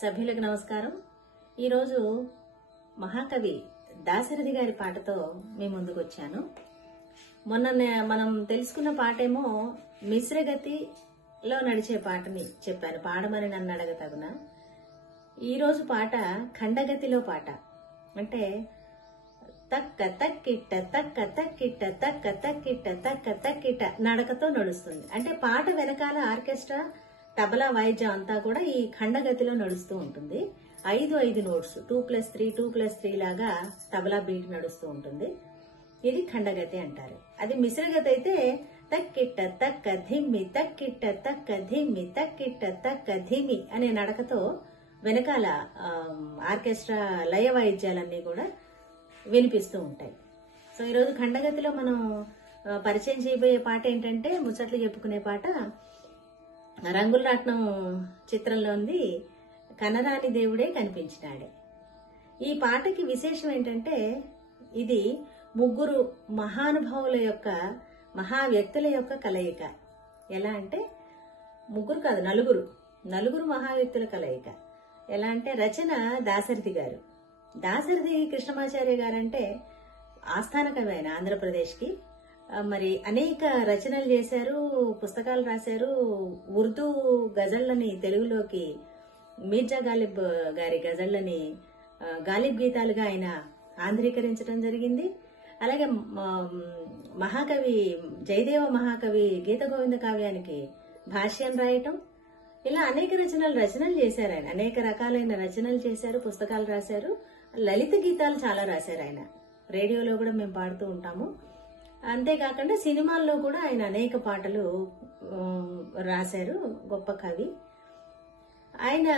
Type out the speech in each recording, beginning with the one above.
సభ్యులకు నమస్కారం. ఈరోజు మహాకవి దాశరథి గారి పాటతో మీ ముందుకు వచ్చాను. మొన్న మనం తెలుసుకున్న పాటేమో మిశ్రగతిలో నడిచే పాటని చెప్పాను, పాడమని నన్ను అడగతగున. ఈరోజు పాట ఖండగతిలో పాట. అంటే తక్క తక్కిట్ట తక్క తక్కిట్ట తక్క తక్కిట్ట తక్క తక్కిట్ట నడకతో నడుస్తుంది. అంటే పాట వెనకాల ఆర్కెస్ట్రా, తబలా వాయిద్యం అంతా కూడా ఈ ఖండగతిలో నడుస్తూ ఉంటుంది. 5 నోట్స్ 2+3 2+3 లాగా తబలా బీట్ నడుస్తూ ఉంటుంది. ఇది ఖండగతి అంటారు. అది మిశ్రగతి అయితే తక్కిట్ట తక్క ధిమ్మి తక్కిట్ట తక్క ధిమ్మి తక్కిట్ట తక్క ధిమ్మి అనే నడకతో వెనకాల ఆర్కెస్ట్రా లయ వాయిద్యాలన్నీ కూడా వినిపిస్తూ ఉంటాయి. సో ఈరోజు ఖండగతిలో మనం పరిచయం చేయబోయే పాట ఏంటంటే, ముచ్చట్లు చెప్పుకునే పాట రంగుల రాట్నం చిత్రంలో ఉంది, కనరాని దేవుడే కనిపించినాడే. ఈ పాటకి విశేషం ఏంటంటే, ఇది ముగ్గురు మహానుభావుల యొక్క, మహా వ్యక్తుల యొక్క కలయిక. ఎలా అంటే ముగ్గురు కాదు, నలుగురు మహా వ్యక్తుల కలయిక. ఎలా అంటే రచన దాశరథి గారు. దాశరథి కృష్ణమాచార్య గారంటే ఆస్థాన కవి ఆయన ఆంధ్రప్రదేశ్కి. మరి అనేక రచనలు చేశారు, పుస్తకాలు రాశారు. ఉర్దూ గజళ్లని తెలుగులోకి, మీర్జా గాలిబ్ గారి గజళ్లని గాలిబ్ గీతాలుగా ఆయన ఆంధ్రీకరించడం జరిగింది. అలాగే మహాకవి జయదేవ మహాకవి గీత గోవింద కావ్యానికి భాష్యం రాయటం, ఇలా అనేక రచనలు చేశారు ఆయన. అనేక రకాలైన రచనలు చేశారు, పుస్తకాలు రాశారు. లలిత గీతాలు చాలా రాశారు ఆయన. రేడియోలో కూడా మేము పాడుతూ ఉంటాము. అంతేకాకుండా సినిమాల్లో కూడా ఆయన అనేక పాటలు రాశారు. గొప్ప కవి ఆయన.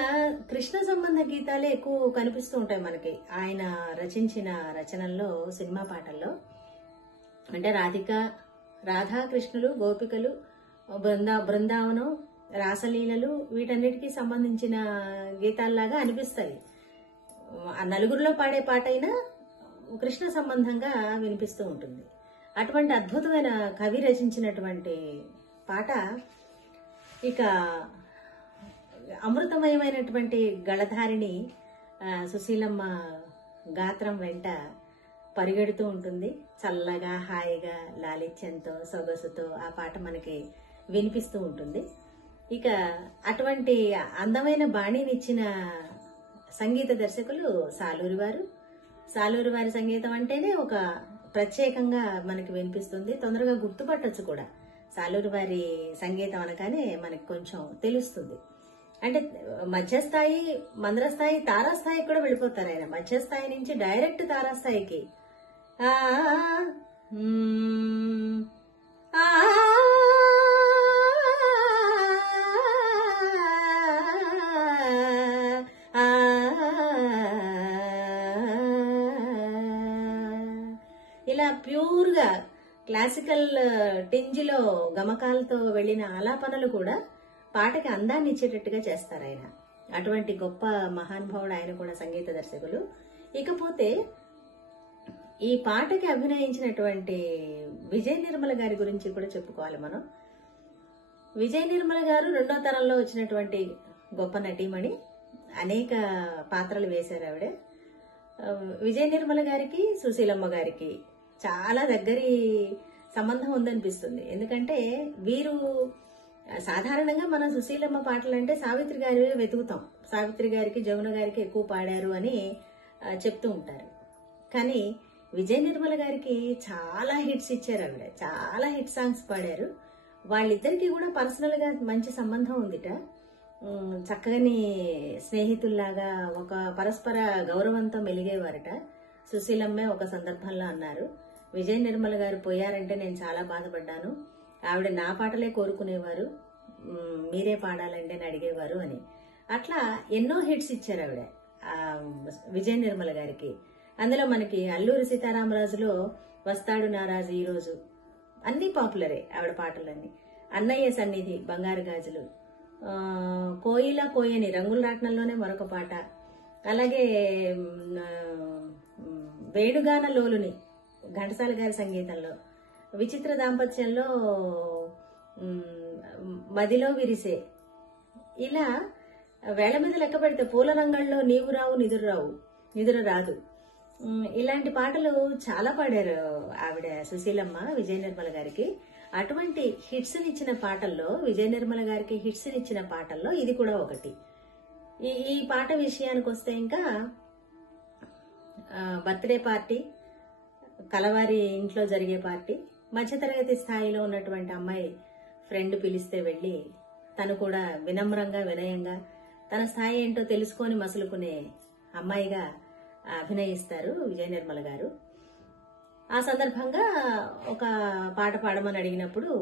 కృష్ణ సంబంధ గీతాలే ఎక్కువ కనిపిస్తూ ఉంటాయి మనకి ఆయన రచించిన రచనల్లో, సినిమా పాటల్లో. అంటే రాధాకృష్ణులు, గోపికలు, బృందావనం, రాసలీలలు, వీటన్నిటికీ సంబంధించిన గీతాల్లాగా అనిపిస్తాయి. ఆ నలుగురిలో పాడే పాట అయినా కృష్ణ సంబంధంగా వినిపిస్తూ ఉంటుంది. అటువంటి అద్భుతమైన కవి రచించినటువంటి పాట. ఇక అమృతమయమైనటువంటి గళధారిణి సుశీలమ్మ గాత్రం వెంట పరిగెడుతూ ఉంటుంది. చల్లగా, హాయిగా, లాలిత్యంతో, సొగసుతో ఆ పాట మనకి వినిపిస్తూ ఉంటుంది. ఇక అటువంటి అందమైన బాణీనిచ్చిన సంగీత దర్శకులు సాలూరి వారి సంగీతం అంటేనే ఒక ప్రత్యేకంగా మనకి వినిపిస్తుంది. తొందరగా గుర్తుపట్టొచ్చు కూడా. సాలూరి వారి సంగీతం అనగానే మనకి కొంచెం తెలుస్తుంది. అంటే మధ్యస్థాయి, మంద్రస్థాయి, తారాస్థాయికి కూడా వెళ్ళిపోతారు ఆయన. మధ్యస్థాయి నుంచి డైరెక్ట్ తారాస్థాయికి. ఇలా ప్యూర్ గా క్లాసికల్ టింజిలో గమకాలతో వెళ్లిన ఆలాపనలు కూడా పాటకి అందాన్ని ఇచ్చేటట్టుగా చేస్తారు ఆయన. అటువంటి గొప్ప మహానుభావుడు ఆయన కూడా, సంగీత దర్శకులు. ఇకపోతే ఈ పాటకి అభినయించినటువంటి విజయ నిర్మల గారి గురించి కూడా చెప్పుకోవాలి మనం. విజయ నిర్మల గారు 2వ తరంలో వచ్చినటువంటి గొప్ప నటీమణి. అనేక పాత్రలు వేశారు ఆవిడ. విజయ నిర్మల గారికి, సుశీలమ్మ గారికి చాలా దగ్గరి సంబంధం ఉందనిపిస్తుంది. ఎందుకంటే వీరు సాధారణంగా మనం సుశీలమ్మ పాటలు అంటే సావిత్రి గారి వెతుకుతాం. సావిత్రి గారికి, జమున గారికి ఎక్కువ పాడారు అని చెప్తూ ఉంటారు. కానీ విజయ నిర్మల గారికి చాలా హిట్స్ ఇచ్చారు ఆవిడ. చాలా హిట్ సాంగ్స్ పాడారు. వాళ్ళిద్దరికి కూడా పర్సనల్ గా మంచి సంబంధం ఉందిట. చక్కని స్నేహితుల్లాగా ఒక పరస్పర గౌరవంతో మెలిగేవారట. సుశీలమ్మే ఒక సందర్భంలో అన్నారు, విజయ నిర్మల గారు పోయారంటే నేను చాలా బాధపడ్డాను. ఆవిడ నా పాటలే కోరుకునేవారు, మీరే పాడాలండి అని అడిగేవారు అని. అట్లా ఎన్నో హిట్స్ ఇచ్చారు ఆవిడ విజయ నిర్మల గారికి. అందులో మనకి అల్లూరి సీతారామరాజులో వస్తాడు నారాజు ఈరోజు అన్ని పాపులరే ఆవిడ పాటలన్నీ. అన్నయ్య సన్నిధి, బంగారు గాజులు, కోయిల కోయని రంగుల రాట్నంలోనే మరొక పాట. అలాగే వేణుగాన లోలుని ఘంటసాల గారి సంగీతంలో, విచిత్ర దాంపత్యంలో మదిలో విరిసే, ఇలా వేళ్ల మీద లెక్క పెడితే పూల రంగంలో నీవు రావు నిదుర రాదు. ఇలాంటి పాటలు చాలా పాడారు ఆవిడ సుశీలమ్మ విజయ నిర్మల గారికి. అటువంటి హిట్స్ నిచ్చిన పాటల్లో, విజయ నిర్మల గారికి హిట్స్ నిచ్చిన పాటల్లో ఇది కూడా ఒకటి. ఈ పాట విషయానికి వస్తే ఇంకా బర్త్డే పార్టీ, కలవారి ఇంట్లో జరిగే పార్టీ, మధ్యతరగతి స్థాయిలో ఉన్నటువంటి అమ్మాయి ఫ్రెండ్ పిలిస్తే వెళ్ళి తను కూడా వినమ్రంగా వినయంగా తన స్థాయి ఏంటో తెలుసుకొని మసులుకునే అమ్మాయిగా అభినయిస్తారు విజయ నిర్మల గారు. ఆ సందర్భంగా ఒక పాట పాడమని అడిగినప్పుడు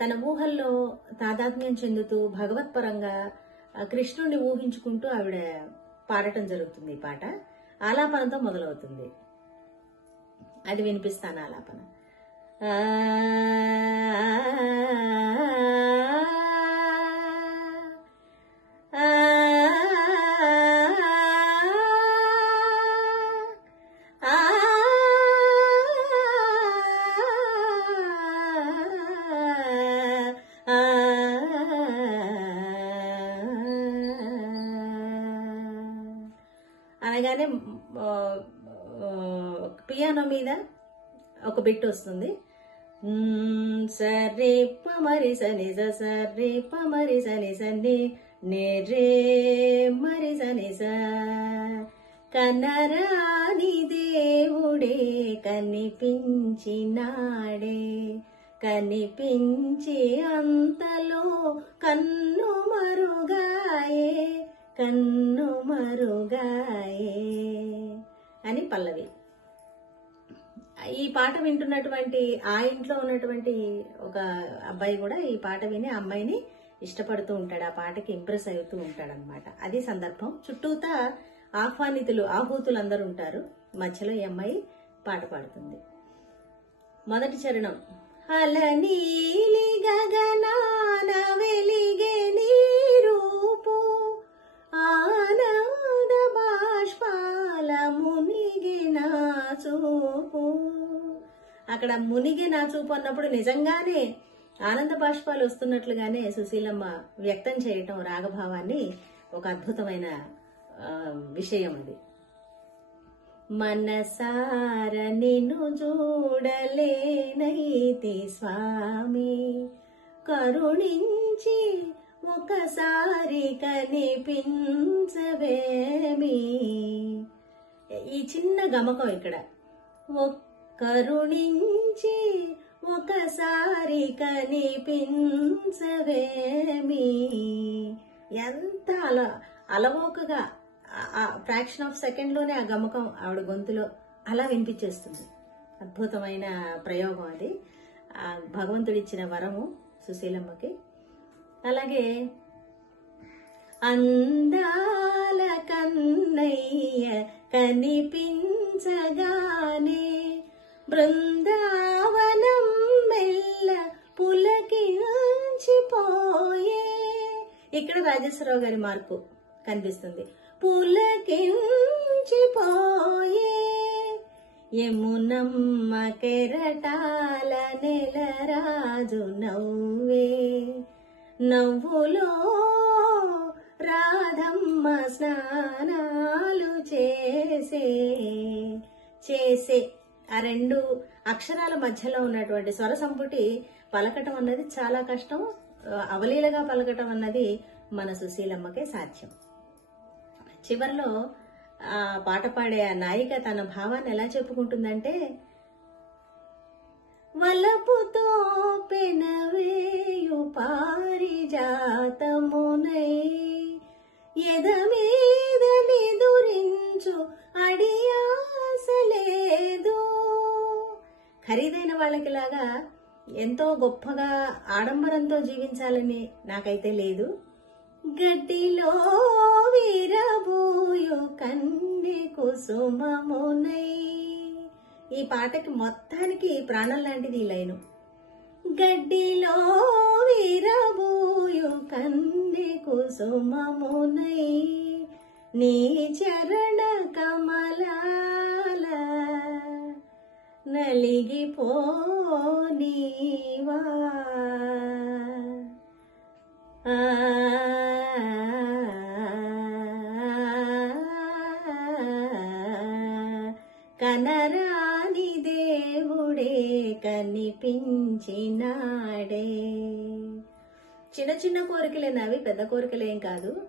తన ఊహల్లో తాదాత్మ్యం చెందుతూ భగవత్పరంగా కృష్ణుడిని ఊహించుకుంటూ ఆవిడ పాడటం జరుగుతుంది. ఈ పాట ఆలాపనతో మొదలవుతుంది. అది వినిపిస్తాను ఆలాపన. అనగానే పియానో మీద ఒక బిట్ వస్తుంది. సరే పమరి సని సరే పమరి సని సని నే రే మరి సని స కనరాని దేవుడే కనిపించినాడే, కనిపించి అంతలో కన్ను మరుగాయే అని పల్లవి. ఈ పాట వింటున్నటువంటి ఆ ఇంట్లో ఉన్నటువంటి ఒక అబ్బాయి కూడా ఈ పాట విని అమ్మాయిని ఇష్టపడుతూ ఉంటాడు, ఆ పాటకి ఇంప్రెస్ అవుతూ ఉంటాడు అనమాట. అది సందర్భం. చుట్టూతా ఆహూతులు అందరూ ఉంటారు. మధ్యలో ఈ అమ్మాయి పాట పాడుతుంది. మొదటి చరణం. అలనీలి గగనాన వెలిగే నీ రూపు, ఆనంద బాష్పాల మునిగే నా చూపు. అక్కడ మునిగే నా చూపు అన్నప్పుడు నిజంగానే ఆనంద బాష్పాలు వస్తున్నట్లుగానే సుశీలమ్మ వ్యక్తం చేయటం రాగభావాన్ని ఒక అద్భుతమైన విషయం అది. మనసార నిన్ను చూడలేనైతి స్వామి, కరుణించి ఒకసారి కనిపించవేమి. ఈ చిన్న గమకం ఇక్కడ. కరుణించి ఒకసారి కనిపించవేమి. ఎంత అలవోకగా ఫ్రాక్షన్ ఆఫ్ సెకండ్ లోనే ఆ గమకం ఆవిడ గొంతులో అలా వినిపించేస్తుంది. అద్భుతమైన ప్రయోగం అది. భగవంతుడిచ్చిన వరము సుశీలమ్మకి. అలాగే అందాల కన్నయ్య కనిపించగానే బృందావనం మెల్ల పులకించిపోయే. ఇక్కడ రాజేశ్వరరావు గారి మార్పు కనిపిస్తుంది. పులకించిపోయే యమునమ్మ కెరటాల నెలరాజు నవ్వే, నవ్వులో రాధమ్మ స్నానాలు చేసే ఆ రెండు అక్షరాల మధ్యలో ఉన్నటువంటి స్వర సంపుటి పలకటం అన్నది చాలా కష్టం. అవలీలగా పలకటం అన్నది మన సుశీలమ్మకే సాధ్యం. చివరిలో ఆ పాట పాడే ఆ నాయిక తన భావాన్ని ఎలా చెప్పుకుంటుందంటే, వలపుతో పెనవేయు పారిజాతమునై ఎదమీద నిదురించు అడియాసలేదు. ఖరీదైన వాళ్ళకిలాగా ఎంతో గొప్పగా ఆడంబరంతో జీవించాలని నాకైతే లేదు. గడ్డిలో వీరబోయు కన్నె కుసుమమునై. ఈ పాటకి మొత్తానికి ప్రాణం లాంటిది ఈ లైను. గడ్డిలో వీరబోయు కన్నె కుసుమమునై నీ చరణ కమలాల నలిగిపోనీవా. కనరాని దేవుడే కనిపించినాడే. చిన్న చిన్న కోరికలేనా అవి, పెద్ద కోరికలేం కాదు.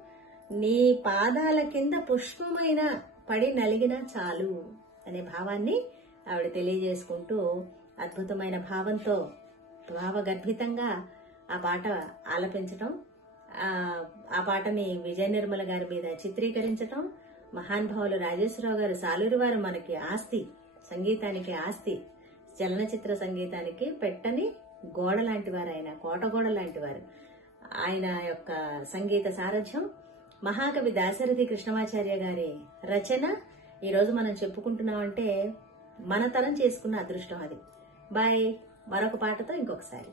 నీ పాదాల కింద పుష్పమైన పడి నలిగినా చాలు అనే భావాన్ని ఆవిడ తెలియజేసుకుంటూ అద్భుతమైన భావంతో భావగర్భితంగా ఆ పాట ఆలపించటం, ఆ పాటని విజయ నిర్మల గారి మీద చిత్రీకరించటం, మహానుభావులు రాజేశ్వరరావు గారు సాలూరు వారు మనకి ఆస్తి, సంగీతానికి ఆస్తి, చలనచిత్ర సంగీతానికి పెట్టని గోడ లాంటి వారు, ఆయన కోటగోడ లాంటి వారు. ఆయన యొక్క సంగీత సారథ్యం, మహాకవి దాశరథి కృష్ణమాచార్య గారి రచన ఈరోజు మనం చెప్పుకుంటున్నామంటే మన తరం చేసుకున్న అదృష్టం అది. బాయ్. మరొక పాటతో ఇంకొకసారి.